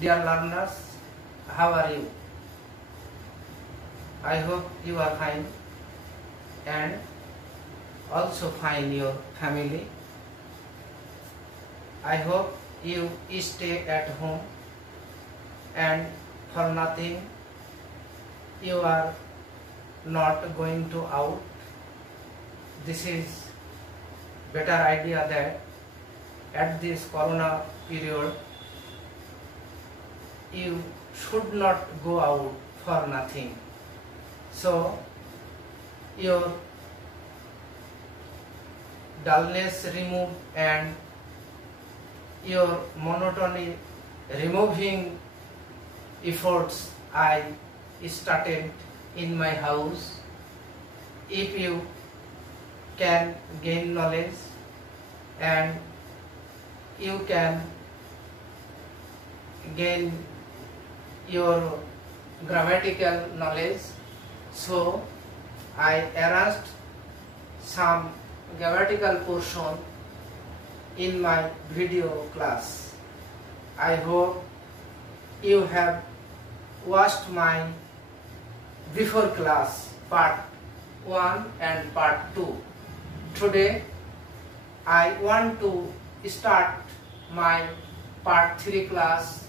Dear learners, how are you? I hope you are fine and also fine your family. I hope you stay at home and for nothing you are not going to out. This is better idea that at this corona period you should not go out for nothing. So your dullness remove and your monotony removing efforts I started in my house. If you can gain knowledge and you can gain your grammatical knowledge, so I arranged some grammatical portion in my video class. I hope you have watched my before class part 1 and part 2. Today I want to start my part 3 class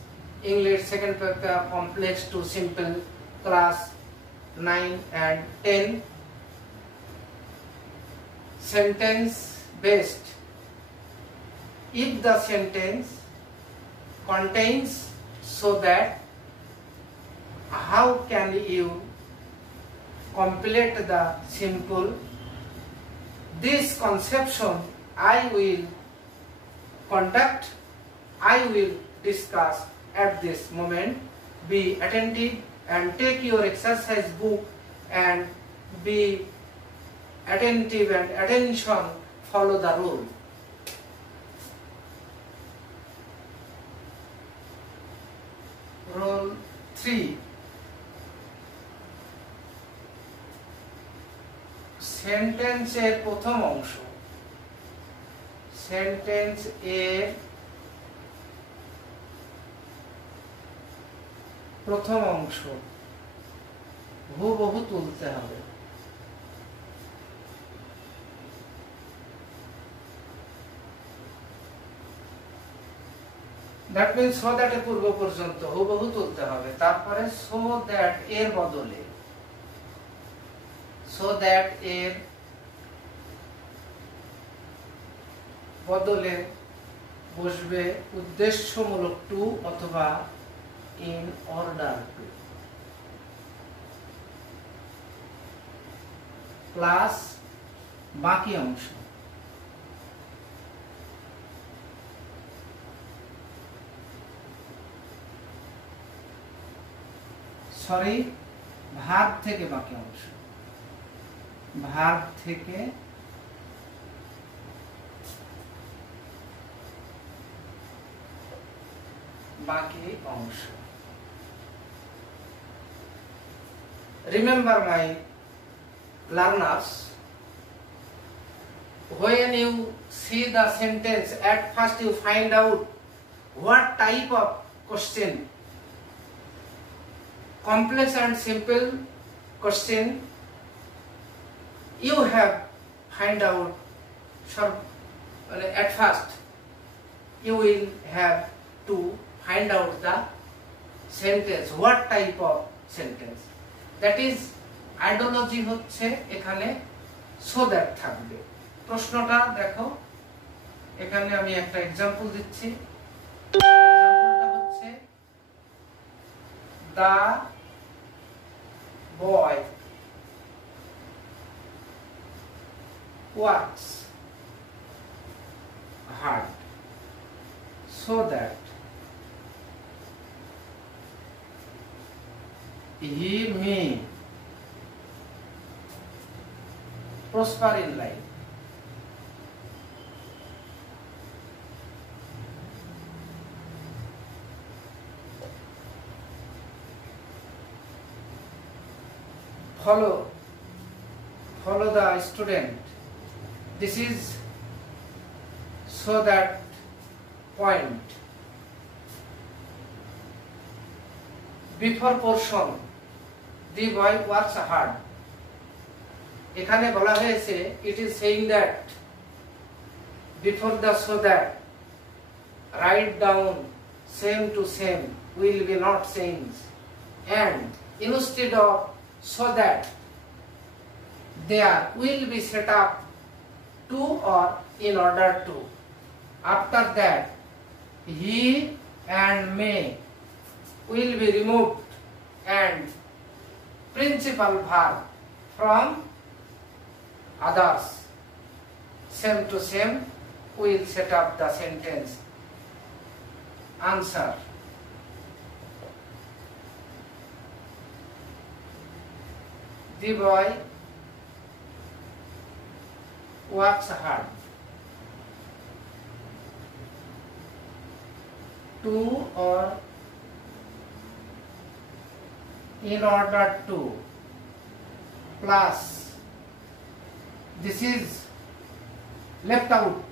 English second paper complex to simple class 9 and 10 sentence based. If the sentence contains so that, how can you complete the simple? This conception I will conduct, I will discuss at this moment. Be attentive and take your exercise book and be attentive and attention, follow the rule. Rule 3. সেন্টেন্সের প্রথম অংশ, sentence এর প্রথম অংশ হুবহু তুলতে হবে। That means so that এর পূর্ব পর্যন্ত হুবহু তুলতে হবে। তারপরে সো দ্যাট এর বদলে, সো দ্যাট এর বদলে বসবে উদ্দেশ্যমূলক টু অথবা in order to, প্লাস বাকি অংশ। সরি, ভার্ব থেকে বাকি অংশ, ভার্ব থেকে বাকি অংশ। Remember my learners, when you see the sentence, at first you find out what type of question, complex and simple question you have find out. At first you will have to find out the sentence, what type of sentence. That is ideology হচ্ছে এখানে so that থাকবে। প্রশ্নটা দেখো, এখানে আমি একটা example দিচ্ছি। এক্সাম্পলটা হচ্ছে the boy works hard so that he may prosper in life. Follow the student. This is so that point. before portion, the boy works hard. এখানে বলা হয়েছে, it is saying that before the so that, write down same to same will be not change, and instead of so that, there will be set up to or in order to. After that, he and may will be removed and principal verb from others same to same will set up the sentence. Answer. The boy works hard to or in order to plus, this is left out,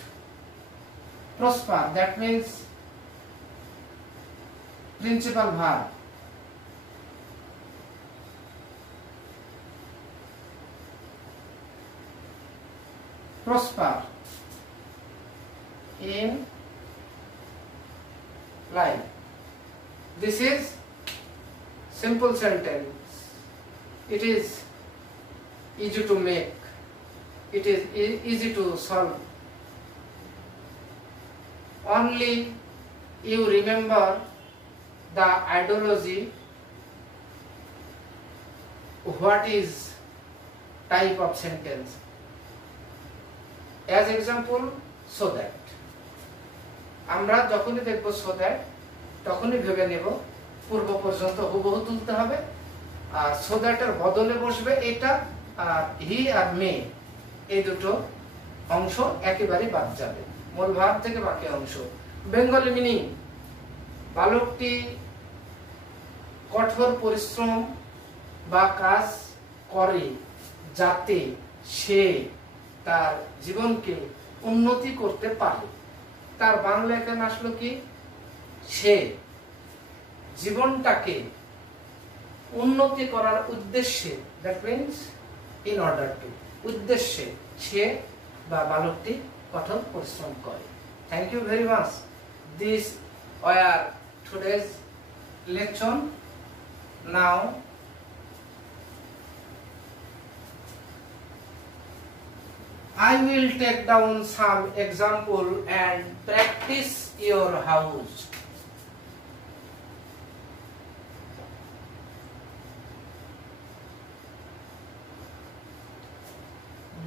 prosper, that means principal verb. Prosper in life. This is simple sentence. It is easy to make. It is easy to solve. Only you remember the ideology, what is type of sentence. As example, so that. আমরা যখনই দেখব so that, তখনই ভেবে নেব পূর্ব পর্যন্ত হুবহু তুলতে হবে, আর so that এর বদলে বসবে এটা, আর he আর may এই দুটো অংশ একেবারে বাদ যাবে, মূল ভাব থেকে বাকি অংশ। বেঙ্গলি মিনিং, বালকটি কঠোর পরিশ্রম বা কাজ করে যাতে সে তার জীবনকে উন্নতি করতে পারে। তার বাংলা এখানে আসলো কি, সে জীবনটাকে উন্নতি করার উদ্দেশ্যে, that means in order to, উদ্দেশ্যে সে বা বালকটি কঠোর পরিশ্রম করে। Thank you very much. This was today's lecture. Now I will take down some example and practice your house.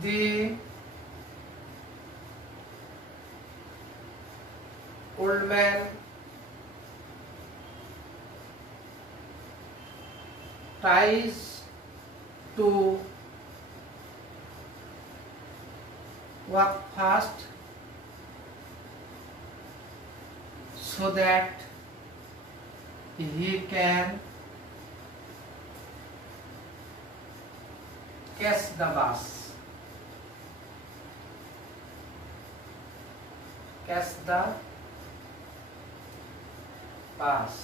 The old man tries to work fast so that he can catch the bus. Catch the bus.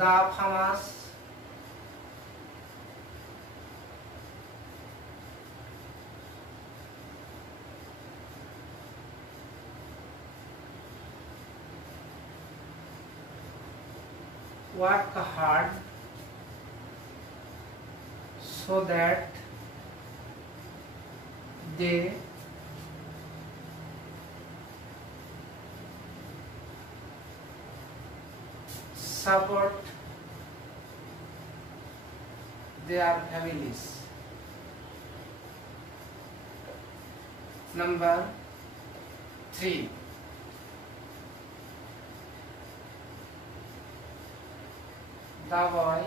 The farmers work hard so that they support their families. Number 3. The boy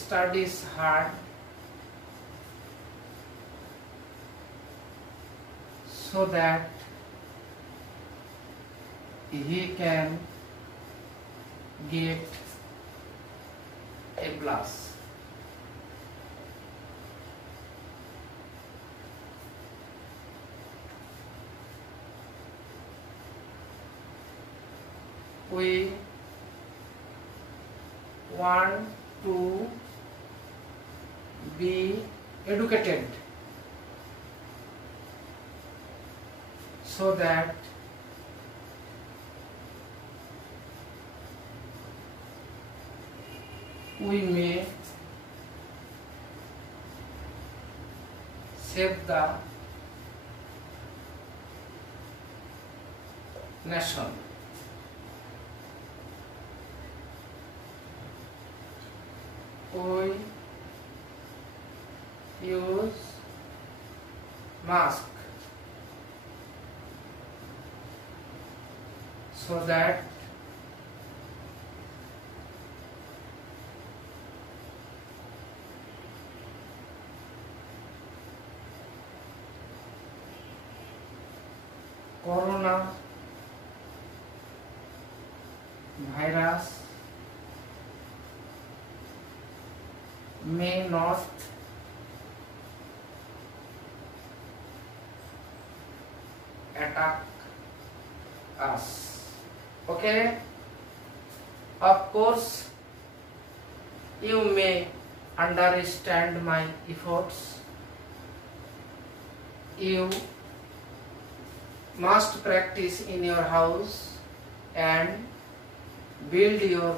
studies hard so that he can get A plus. we want to be educated so that we may save the nation. We use mask so that corona virus may not attack us. Okay? Of course, you may understand my efforts. You must practice in your house and build your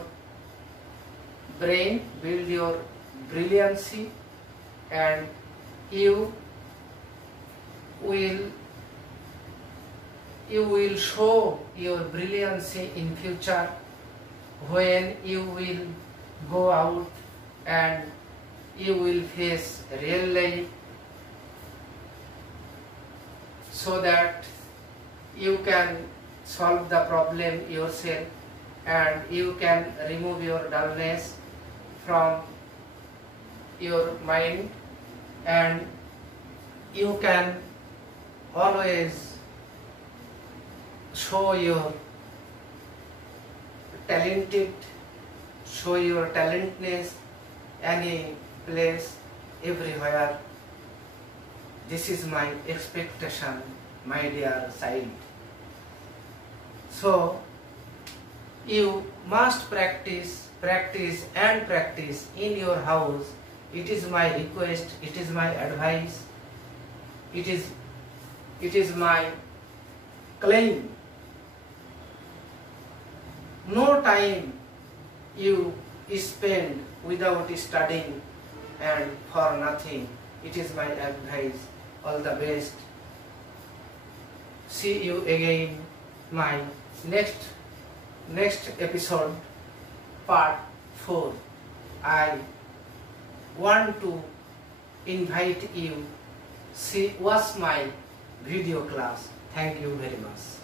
brain, build your brilliancy, and you will show your brilliancy in future when you will go out and you will face real life, so that you can solve the problem yourself and you can remove your dullness from your mind, and you can always show your talentness any place, everywhere. This is my expectation, my dear child. So you must practice in your house. It is my request, it is my advice, it is my claim. No time you spend without studying and for nothing. It is my advice. All the best. See you again my next episode, part 4. I want to invite you watch my video class. Thank you very much.